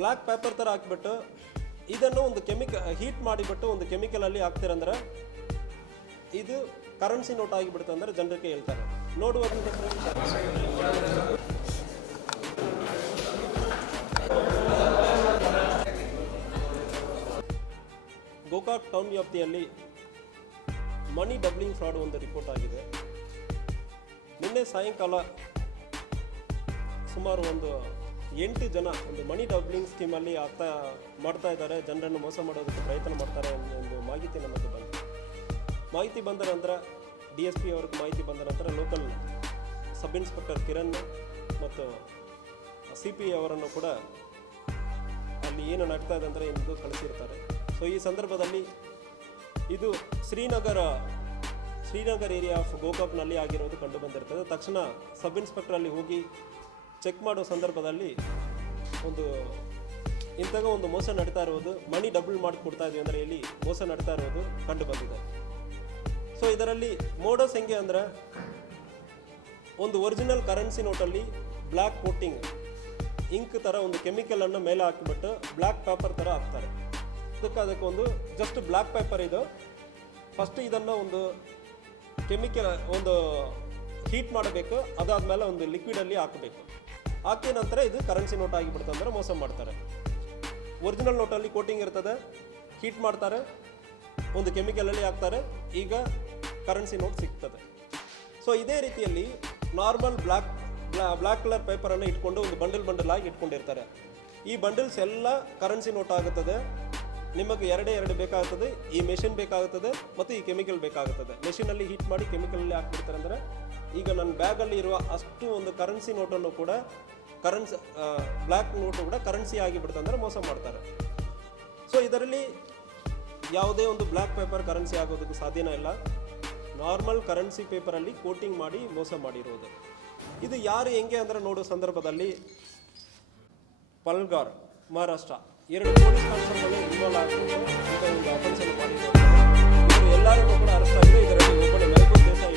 Black paper ಥರ ಹಾಕ್ಬಿಟ್ಟು ಇದನ್ನು ಒಂದು ಹೀಟ್ ಮಾಡಿಬಿಟ್ಟು ಒಂದು ಕೆಮಿಕಲಲ್ಲಿ ಹಾಕ್ತಿರಂದ್ರೆ ಇದು ಕರೆನ್ಸಿ ನೋಟ್ ಆಗಿಬಿಡುತ್ತೆ ಅಂದರೆ ಜನರಿಗೆ ಹೇಳ್ತಾರೆ. ನೋಡುವುದರಿಂದ ಗೋಕಾಕ್ ಟೌನ್ ವ್ಯಾಪ್ತಿಯಲ್ಲಿ ಮನಿ ಡಬ್ಲಿಂಗ್ ಫ್ರಾಡ್ ಒಂದು ರಿಪೋರ್ಟ್ ಆಗಿದೆ. ನಿನ್ನೆ ಸಾಯಂಕಾಲ ಸುಮಾರು ಒಂದು 8 ಜನ ಒಂದು ಮನಿ ಡಬ್ಲಿಂಗ್ ಸ್ಕೀಮಲ್ಲಿ ಮಾಡ್ತಾ ಇದ್ದಾರೆ, ಜನರನ್ನು ಮೋಸ ಮಾಡೋದಕ್ಕೆ ಪ್ರಯತ್ನ ಮಾಡ್ತಾರೆ ಒಂದು ಮಾಹಿತಿ ನಮಗೆ ಬಂತು. ಮಾಹಿತಿ ಬಂದ ನಂತರ DSP ಅವ್ರಿಗೆ ಮಾಹಿತಿ ಬಂದ ನಂತರ ಲೋಕಲ್ ಸಬ್ ಇನ್ಸ್ಪೆಕ್ಟರ್ ಕಿರಣ್ ಮತ್ತು CP ಅವರನ್ನು ಕೂಡ ಅಲ್ಲಿ ಏನು ನಡೀತಾ ಇದೆ ಅಂದರೆ ಎಂದು ಕಳಿಸಿರ್ತಾರೆ. ಸೊ ಈ ಸಂದರ್ಭದಲ್ಲಿ ಇದು ಶ್ರೀನಗರ್ ಏರಿಯಾ ಆಫ್ ಗೋಕಾಕ್ನಲ್ಲಿ ಆಗಿರೋದು ಕಂಡು ಬಂದಿರ್ತದೆ. ತಕ್ಷಣ ಸಬ್ ಇನ್ಸ್ಪೆಕ್ಟರ್ ಅಲ್ಲಿ ಹೋಗಿ ಚೆಕ್ ಮಾಡೋ ಸಂದರ್ಭದಲ್ಲಿ ಇಂತಹ ಒಂದು ಮೋಸ ನಡೀತಾ ಇರುವುದು, ಮನಿ ಡಬಲ್ ಮಾಡಿ ಕೊಡ್ತಾ ಇದೀವಿ ಅಂದರೆ ಇಲ್ಲಿ ಮೋಸ ನಡೀತಾ ಇರೋದು ಕಂಡು ಬಂದಿದೆ. ಸೊ ಇದರಲ್ಲಿ ಮೋಡೋಸ್ ಹೆಂಗೆ ಅಂದರೆ ಒಂದು ಒರಿಜಿನಲ್ ಕರೆನ್ಸಿ ನೋಟಲ್ಲಿ ಬ್ಲ್ಯಾಕ್ ಕೋಟಿಂಗ್ ಇಂಕ್ ಥರ ಒಂದು ಕೆಮಿಕಲನ್ನು ಮೇಲೆ ಹಾಕಿಬಿಟ್ಟು ಬ್ಲ್ಯಾಕ್ ಪೇಪರ್ ಥರ ಹಾಕ್ತಾರೆ. ಅದಕ್ಕೆ ಒಂದು ಜಸ್ಟ್ ಬ್ಲ್ಯಾಕ್ ಪೇಪರ್ ಇದು. ಫಸ್ಟ್ ಇದನ್ನು ಒಂದು ಹೀಟ್ ಮಾಡಬೇಕು, ಅದಾದಮೇಲೆ ಒಂದು ಲಿಕ್ವಿಡಲ್ಲಿ ಹಾಕಬೇಕು. ಹಾಕಿದ ನಂತರ ಇದು ಕರೆನ್ಸಿ ನೋಟ್ ಆಗಿಬಿಡ್ತದೆ ಅಂದರೆ ಮೋಸ ಮಾಡ್ತಾರೆ. ಒರಿಜಿನಲ್ ನೋಟಲ್ಲಿ ಕೋಟಿಂಗ್ ಇರ್ತದೆ, ಹೀಟ್ ಮಾಡ್ತಾರೆ, ಒಂದು ಕೆಮಿಕಲಲ್ಲಿ ಹಾಕ್ತಾರೆ, ಈಗ ಕರೆನ್ಸಿ ನೋಟ್ ಸಿಗ್ತದೆ. ಸೊ ಇದೇ ರೀತಿಯಲ್ಲಿ ನಾರ್ಮಲ್ ಬ್ಲ್ಯಾಕ್ ಕಲರ್ ಪೇಪರನ್ನು ಇಟ್ಕೊಂಡು ಒಂದು ಬಂಡಲ್ ಆಗಿ ಇಟ್ಕೊಂಡಿರ್ತಾರೆ. ಈ ಬಂಡಲ್ಸ್ ಎಲ್ಲ ಕರೆನ್ಸಿ ನೋಟ್ ಆಗುತ್ತದೆ. ನಿಮಗೆ ಎರಡು ಬೇಕಾಗುತ್ತದೆ, ಈ ಮೆಷಿನ್ ಬೇಕಾಗುತ್ತದೆ ಮತ್ತು ಈ ಕೆಮಿಕಲ್ ಬೇಕಾಗುತ್ತದೆ. ಮೆಷಿನಲ್ಲಿ ಹೀಟ್ ಮಾಡಿ ಕೆಮಿಕಲಲ್ಲಿ ಹಾಕ್ಬಿಡ್ತಾರೆ. ಅಂದರೆ ಈಗ ನನ್ನ ಬ್ಯಾಗಲ್ಲಿ ಇರುವ ಅಷ್ಟು ಒಂದು ಕರೆನ್ಸಿ ನೋಟನ್ನು ಕೂಡ ಬ್ಲ್ಯಾಕ್ ನೋಟು ಕೂಡ ಕರೆನ್ಸಿ ಆಗಿಬಿಡ್ತದೆ ಅಂದರೆ ಮೋಸ ಮಾಡ್ತಾರೆ. ಸೊ ಇದರಲ್ಲಿ ಯಾವುದೇ ಒಂದು ಬ್ಲ್ಯಾಕ್ ಪೇಪರ್ ಕರೆನ್ಸಿ ಆಗೋದಕ್ಕೆ ಸಾಧ್ಯನೇ ಇಲ್ಲ. ನಾರ್ಮಲ್ ಕರೆನ್ಸಿ ಪೇಪರಲ್ಲಿ ಕೋಟಿಂಗ್ ಮಾಡಿ ಮೋಸ ಮಾಡಿರೋದು. ಇದು ಯಾರು ಹೆಂಗೆ ಅಂದರೆ ನೋಡೋ ಸಂದರ್ಭದಲ್ಲಿ Palghar, Maharashtra 2 police constable involve ಆಗಿಬಿಟ್ಟು ಇಂಥ ಒಂದು ಅಫೆನ್ಸನ್ನು ಮಾಡಿದ್ದಾರೆ. ಇವರು ಎಲ್ಲರೂ ಕೂಡ ಅರೆಸ್ಟ್ ಆಗಿದೆ. ಇದರಲ್ಲಿ ಒಬ್ಬರು ಮೆಹಬೂಬ್ ದೇಸಾಯಿ